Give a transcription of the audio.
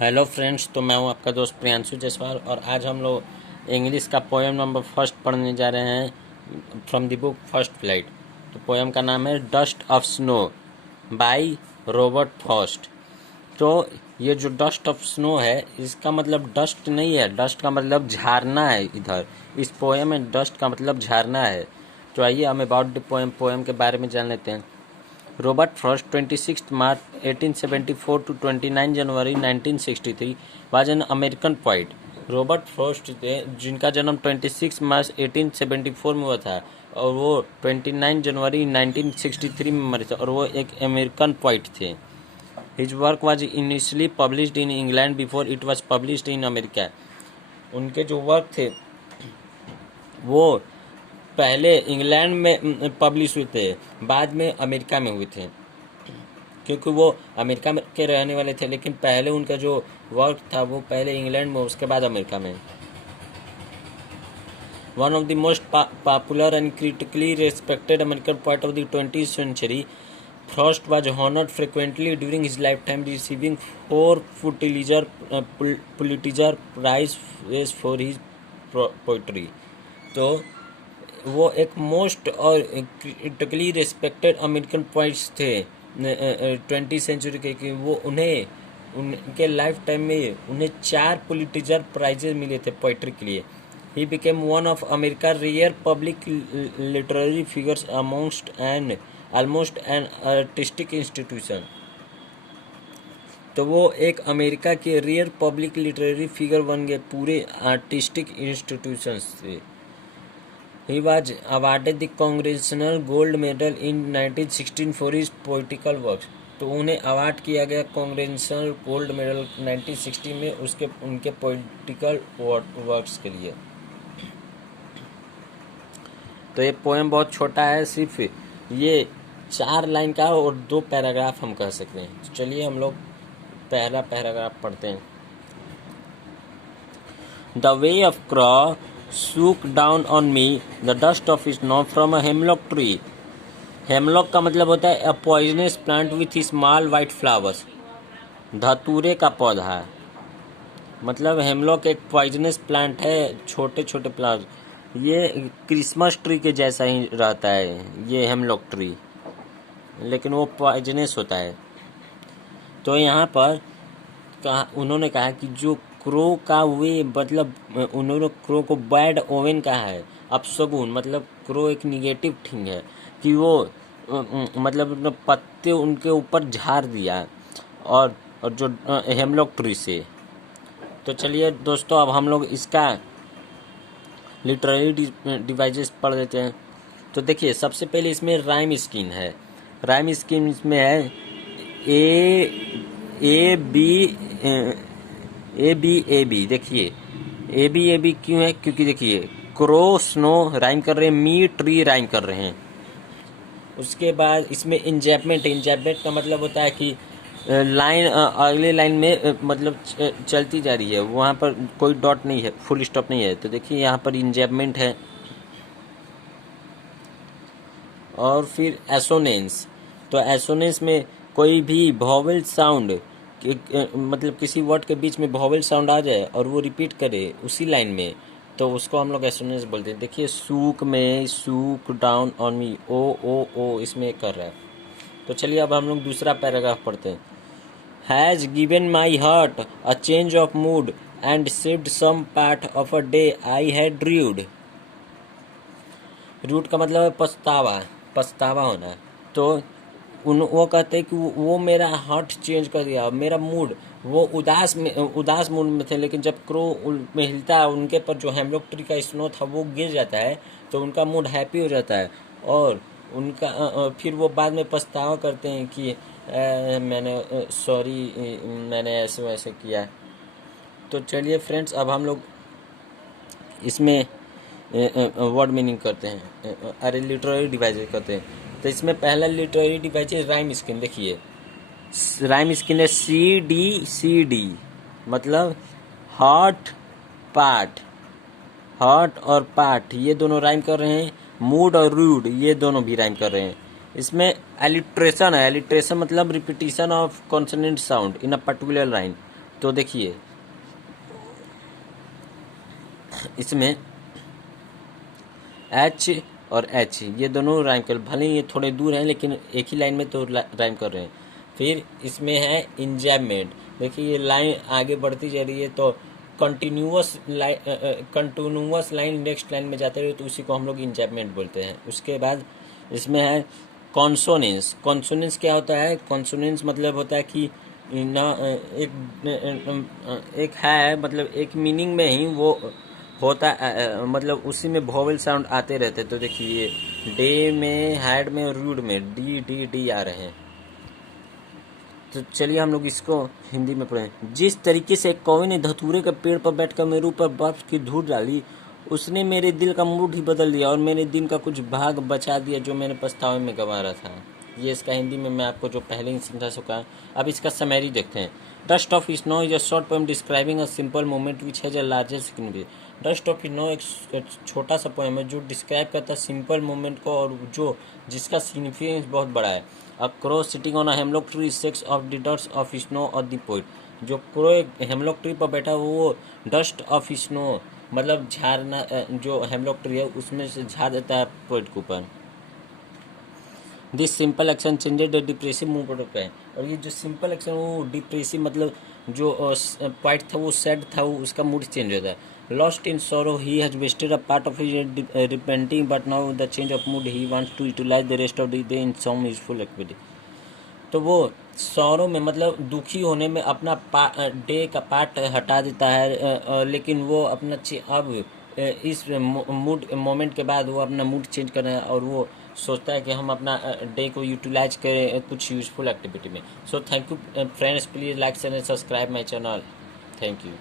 Hello friends, तो मैं हूं आपका दोस्त प्रियांशु जायसवाल और आज हम लोग इंग्लिश का पोएम नंबर फर्स्ट पढ़ने जा रहे हैं from the book first flight. तो पोएम का नाम है dust of snow by Robert Frost. तो ये जो डस्ट ऑफ स्नो है, इसका मतलब डस्ट नहीं है, डस्ट का मतलब झरना है। इधर इस पोएम में डस्ट का मतलब झरना है। तो आइए हम अबाउट द पोएम के बारे में जान लेते हैं। Robert Frost, 26 March 1874 to 29 January 1963, was an American poet. Robert Frost थे, जिनका जन्म 26 मार्च 1874 में हुआ था और वो 29 जनवरी 1963 में मरे थे और वो एक अमेरिकन पोइट थे। His work was initially published in England before it was published in America. उनके जो वर्क थे वो पहले इंग्लैंड में पब्लिश हुए थे, बाद में अमेरिका में हुए थे, क्योंकि वो अमेरिका में के रहने वाले थे, लेकिन पहले उनका जो वर्क था वो पहले इंग्लैंड में, उसके बाद अमेरिका में। One of the most popular and critically respected American poet of the 20th century, Frost was honored frequently during his lifetime, receiving 4 Pulitzer Prize for his poetry। तो वो एक मोस्ट और क्रिटिकली रिस्पेक्टेड अमेरिकन पोइट्स थे 20th century के, कि वो उनके life time में उन्हें 4 पुलिट्जर प्राइजेस मिले थे पोइट्री के लिए। He became one of America rare public literary figures almost an artistic institution. तो वो एक अमेरिका के रेयर पब्लिक लिटरेरी फिगर बन गए, पूरे आर्टिस्टिक इंस्टीट्यूशन से। He was awarded the Congressional Gold Medal in 1916 for his poetical works। तो उन्हें अवार्ड किया गया कांग्रेशनल गोल्ड मेडल 1960 में उनके पोइटिकल वर्क्स के लिए। तो ये पोएम बहुत छोटा है, सिर्फ ये 4 लाइन का और 2 पैराग्राफ हम कह सकते हैं। तो चलिए हम लोग पहला पैराग्राफ पढ़ते हैं। The way of crow shook down on me the dust of snow from a hemlock tree। Hemlock का मतलब होता है a poisonous plant with small white flowers। धतूरे का पौधा है, मतलब हेमलॉक एक पॉइजनस प्लांट है, छोटे छोटे फ्लावर। ये क्रिसमस ट्री के जैसा ही रहता है ये हेमलॉक ट्री, लेकिन वो पॉइजनस होता है। तो यहाँ पर उन्होंने कहा कि जो क्रो का वे, मतलब उन्होंने क्रो को बैड ओवन कहा है, अपशगुन। मतलब क्रो एक निगेटिव थिंग है कि वो मतलब पत्ते उनके ऊपर झाड़ दिया और जो हेमलॉक ट्री से। तो चलिए दोस्तों, अब हम लोग इसका लिटरेरी डिवाइसेस पढ़ लेते हैं। तो देखिए, सबसे पहले इसमें राइम स्कीम है। राइम स्कीम इसमें है ए बी। देखिए ए बी क्यों है? क्योंकि देखिए क्रो स्नो राइम कर रहे हैं, मी ट्री राइम कर रहे हैं। उसके बाद इसमें इंजैपमेंट का मतलब होता है कि लाइन अगले लाइन में मतलब चलती जा रही है, वहाँ पर कोई डॉट नहीं है, फुल स्टॉप नहीं है। तो देखिए यहाँ पर इंजैपमेंट है। और फिर एसोनेंस। तो एसोनेंस में कोई भी वॉवेल साउंड, मतलब किसी वर्ड के बीच में वॉवेल साउंड आ जाए और वो रिपीट करे उसी लाइन में, तो उसको हम लोग एसोनेंस बोलते हैं। देखिए सूक में सूक डाउन ऑन मी, ओ इसमें कर रहा है। तो चलिए अब हम लोग दूसरा पैराग्राफ पढ़ते हैं। Has given my heart a change of mood and saved some part of a day I had rued. Rued का मतलब है पछतावा होना। तो वो कहते हैं कि वो मेरा हार्ट चेंज कर दिया, मेरा मूड, वो उदास मूड में थे, लेकिन जब क्रो में हिलता है, उनके पर जो हेमलॉक ट्री का स्नो था वो गिर जाता है, तो उनका मूड हैप्पी हो जाता है और उनका फिर वो बाद में पछतावा करते हैं कि मैंने ऐसे वैसे किया। तो चलिए फ्रेंड्स, अब हम लोग इसमें वर्ड मीनिंग करते हैं, अरे लिटरेरी डिवाइसेस करते हैं। तो इसमें पहला लिटरेरी डिवाइस है राइम स्कीम। देखिए राइम स्कीम है सी डी, मतलब हॉट पार्ट, हॉट और पार्ट ये दोनों राइम कर रहे हैं। मूड और रूड ये दोनों भी राइम कर रहे हैं। इसमें एलिट्रेशन है। एलिट्रेशन मतलब repetition of consonant sound in a particular line. तो देखिए इसमें एच और एच ये दोनों राइम कर, भले ये थोड़े दूर हैं लेकिन एक ही लाइन में तो राइम कर रहे हैं। फिर इसमें है इंजैबमेंट। देखिए ये लाइन आगे बढ़ती जा रही है तो कंटिन्यूअस लाइन नेक्स्ट लाइन में जाते रहे तो उसी को हम लोग इंजैबमेंट बोलते हैं। उसके बाद इसमें है कॉन्सोनेंस। कॉन्सोनेंस क्या होता है? कॉन्सोनेंस मतलब होता है कि ना एक है, मतलब एक मीनिंग में ही वो होता मतलब उसी में वोवेल साउंड आते रहते। तो देखिए डे में, हैड में और रूड में डी डी डी आ रहे हैं। तो चलिए हम लोग इसको हिंदी में पढ़ें। जिस तरीके से एक कौवे ने धतूरे के पेड़ पर बैठकर मेरे ऊपर बर्फ की धूल डाली, उसने मेरे दिल का मूड ही बदल दिया और मेरे दिन का कुछ भाग बचा दिया जो मैंने पछतावे में गंवा रहा था। ये इसका हिंदी में मैं आपको जो पहले ही समझा चुका। अब इसका समरी देखते हैं। Dust of snow is a short poem describing a simple moment which has a largest significance. Dust of snow एक छोटा सा पोएम है जो डिस्क्राइब करता है सिंपल मोमेंट को और जो जिसका सिग्निफिकेंस बहुत बड़ा है। A crow sitting on a hemlock tree sex of the dust of snow और द पोइट। जो क्रो एक हेमलॉक ट्री पर बैठा वो डस्ट ऑफ स्नो मतलब झाड़ना, जो हेमलॉक ट्री है उसमें से झाड़ देता है पोइट के ऊपर। This simple action changed the depressive mood off है। और ये जो सिंपल एक्शन वो डिप्रेसिव मतलब जो पॉइंट था वो सैड था, वो उसका मूड चेंज होता है। Lost in sorrow he has wasted a part of his repenting but now the change of mood he wants to utilize the rest of the day in some useful activity. तो वो सौरों में मतलब दुखी होने में अपना डे का part हटा देता है, लेकिन वो अपना अब इस मूड मोमेंट के बाद वो अपना मूड चेंज कर रहे हैं और वो सोचता है कि हम अपना डे को यूटिलाइज करें कुछ यूजफुल एक्टिविटी में। So thank you friends, please like and subscribe my channel. Thank you.